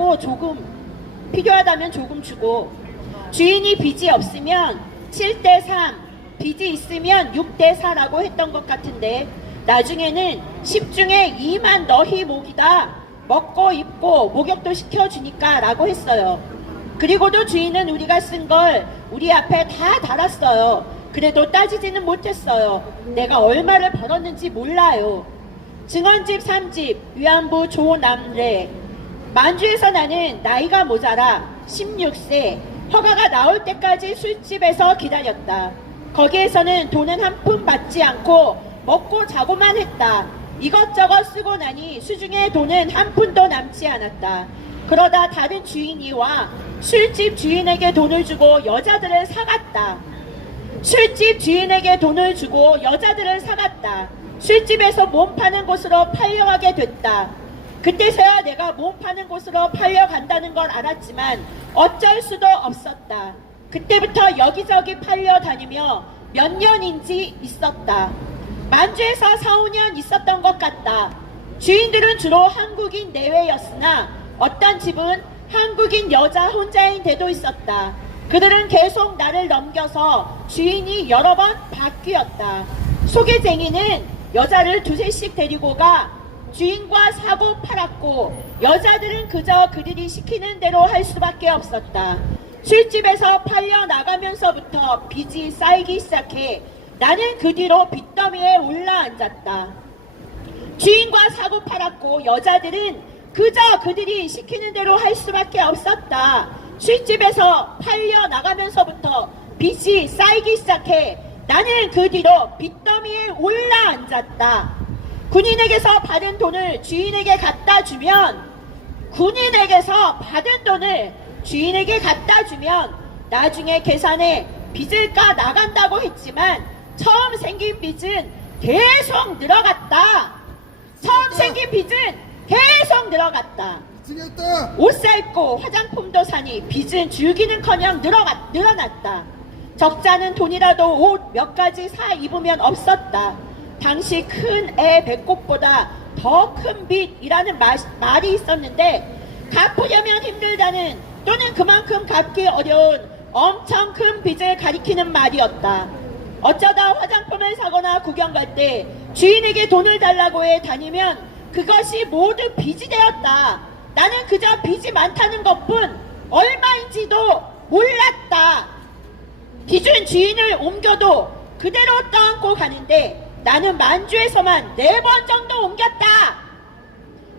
필요하다고 필요하다면 조금 주고, 주인이 빚이 없으면 7대3, 빚이 있으면 6대4라고 했던 것 같은데, 나중에는 10중에 2만 너희 목이다. 먹고 입고 목욕도 시켜주니까 라고 했어요. 그리고도 주인은 우리가 쓴 걸 우리 앞에 다 달았어요. 그래도 따지지는 못했어요. 내가 얼마를 벌었는지 몰라요. 증언집 3집 위안부 조남래. 만주에서 나는 나이가 모자라 16세 허가가 나올 때까지 술집에서 기다렸다. 거기에서는 돈은 한 푼 받지 않고 먹고 자고만 했다. 이것저것 쓰고 나니 수중에 돈은 한 푼도 남지 않았다. 그러다 다른 주인이 와 술집 주인에게 돈을 주고 여자들을 사갔다. 술집 주인에게 돈을 주고 여자들을 사갔다. 술집에서 몸 파는 곳으로 팔려가게 됐다. 그때서야 내가 몸 파는 곳으로 팔려간다는 걸 알았지만 어쩔 수도 없었다. 그때부터 여기저기 팔려다니며 몇 년인지 있었다. 만주에서 4, 5년 있었던 것 같다. 주인들은 주로 한국인 내외였으나 어떤 집은 한국인 여자 혼자인 데도 있었다. 그들은 계속 나를 넘겨서 주인이 여러 번 바뀌었다. 소개쟁이는 여자를 두세씩 데리고 가 주인과 사고 팔았고, 여자들은 그저 그들이 시키는 대로 할 수밖에 없었다. 술집에서 팔려 나가면서부터 빚이 쌓이기 시작해 나는 그 뒤로 빚더미에 올라앉았다. 주인과 사고 팔았고 여자들은 그저 그들이 시키는 대로 할 수밖에 없었다. 술집에서 팔려 나가면서부터 빚이 쌓이기 시작해 나는 그 뒤로 빚더미에 올라앉았다. 군인에게서 받은 돈을 주인에게 갖다 주면 나중에 계산에 빚을 까 나간다고 했지만 처음 생긴 빚은 계속 늘어갔다. 옷 사입고 화장품도 사니 빚은 줄기는커녕 늘어났다. 적자는 돈이라도 옷 몇 가지 사 입으면 없었다. 당시 큰 애 배꼽보다 더 큰 빚이라는 말이 있었는데, 갚으려면 힘들다는 또는 그만큼 갚기 어려운 엄청 큰 빚을 가리키는 말이었다. 어쩌다 화장품을 사거나 구경 갈 때 주인에게 돈을 달라고 해 다니면 그것이 모두 빚이 되었다. 나는 그저 빚이 많다는 것뿐 얼마인지도 몰랐다. 빚은 주인을 옮겨도 그대로 떠안고 가는데 나는 만주에서만 4번 정도 옮겼다.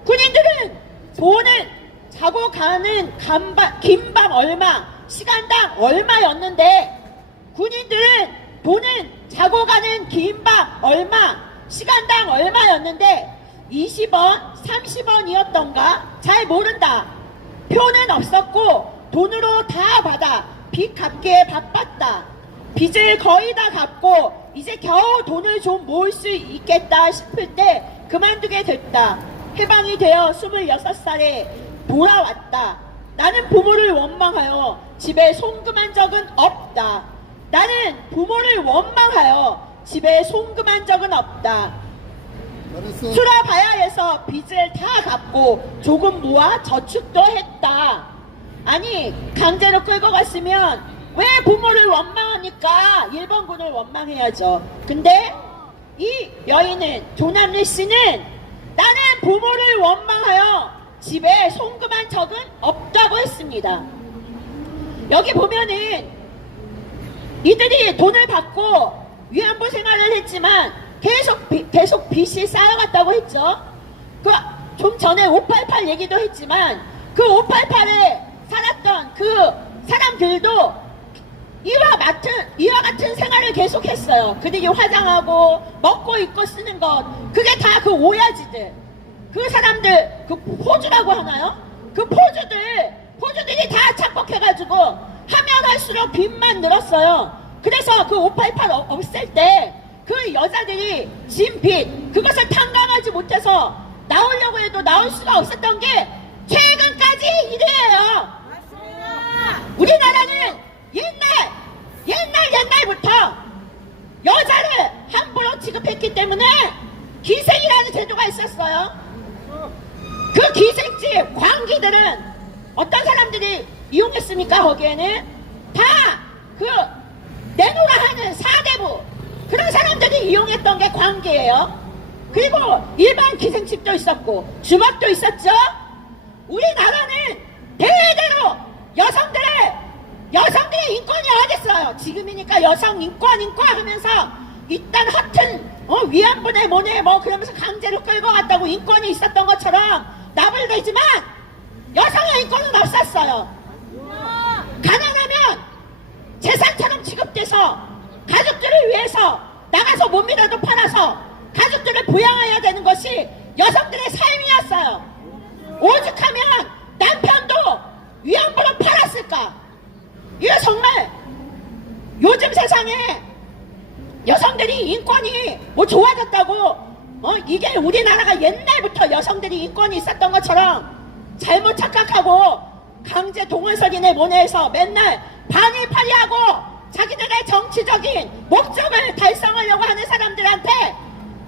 군인들은 돈은 자고 가는 긴 밤 얼마, 시간당 얼마였는데, 군인들은 돈은 자고 가는 긴 밤 얼마, 시간당 얼마였는데 20원, 30원이었던가 잘 모른다. 표는 없었고 돈으로 다 받아 빚 갚기에 바빴다. 빚을 거의 다 갚고 이제 겨우 돈을 좀 모을 수 있겠다 싶을 때 그만두게 됐다. 해방이 되어 26살에 돌아왔다. 나는 부모를 원망하여 집에 송금한 적은 없다. 수라바야에서 빚을 다 갚고 조금 모아 저축도 했다. 아니, 강제로 끌고 갔으면 왜 부모를 원망합니까? 일본군을 원망해야죠. 근데 이 여인은, 조남래 씨는 나는 부모를 원망하여 집에 송금한 적은 없다고 했습니다. 여기 보면은 이들이 돈을 받고 위안부 생활을 했지만 계속 빚이 쌓여갔다고 했죠. 좀 전에 588 얘기도 했지만 그 588에 살았던 그 사람들도 이와 같은 생활을 계속했어요. 그들이 화장하고 먹고 입고 쓰는 것, 그게 다 그 오야지들, 그 사람들, 그 포주라고 하나요? 그 포주들이 다 착복해가지고 하면 할수록 빚만 늘었어요. 그래서 그 588 없앨 때 그 여자들이 진 빚, 그것을 탕감하지 못해서 나오려고 해도 나올 수가 없었던 게 최근까지 이래요. 우리나라는 옛날부터 여자를 함부로 취급했기 때문에 기생이라는 제도가 있었어요. 그 기생집 광기들은 어떤 사람들이 이용했습니까? 거기에는 다 그 내노라 하는 사대부 그런 사람들이 이용했던 게 관계예요. 그리고 일반 기생집도 있었고 주막도 있었죠. 우리나라는 대대로 여성들의 인권이 어딨어요. 지금이니까 여성 인권 하면서 일단 허튼 위안부네 뭐네 뭐 그러면서 강제로 끌고 갔다고 인권이 있었던 것처럼 나불대지만 여성의 인권은 없었어요. 가난하면 재산처럼 취급돼서 가족들을 위해서 나가서 몸이라도 팔아서 가족들을 부양해야 되는 것이 여성들의 삶이었어요. 오죽하면 남편도 위안부로 팔았을까? 이거 정말 요즘 세상에 여성들이 인권이 뭐 좋아졌다고 이게 우리나라가 옛날부터 여성들이 인권이 있었던 것처럼 잘못 착각하고 강제 동원설이네 뭐네 해서 맨날 반일파리하고 자기들의 정치적인 목적을 달성하려고 하는 사람들한테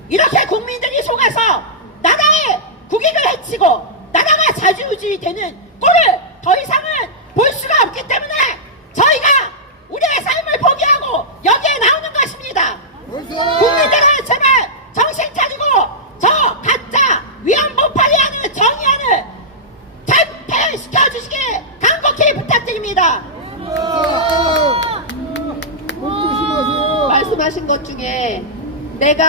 이렇게 국민들이 속아서 나라의 국익을 해치고 나라가 자주우지 되는 꼴을 더 이상은 볼 수가 없기 때문에 저희가 우리의 삶을 포기하고 여기에 나오는 것입니다. 국민들은 제발 정신 차리고 저 가짜 위안부 파리하는 정의안을 탈퇴시켜 주시길 간곡히 부탁드립니다. 말씀하신 것 중에 내가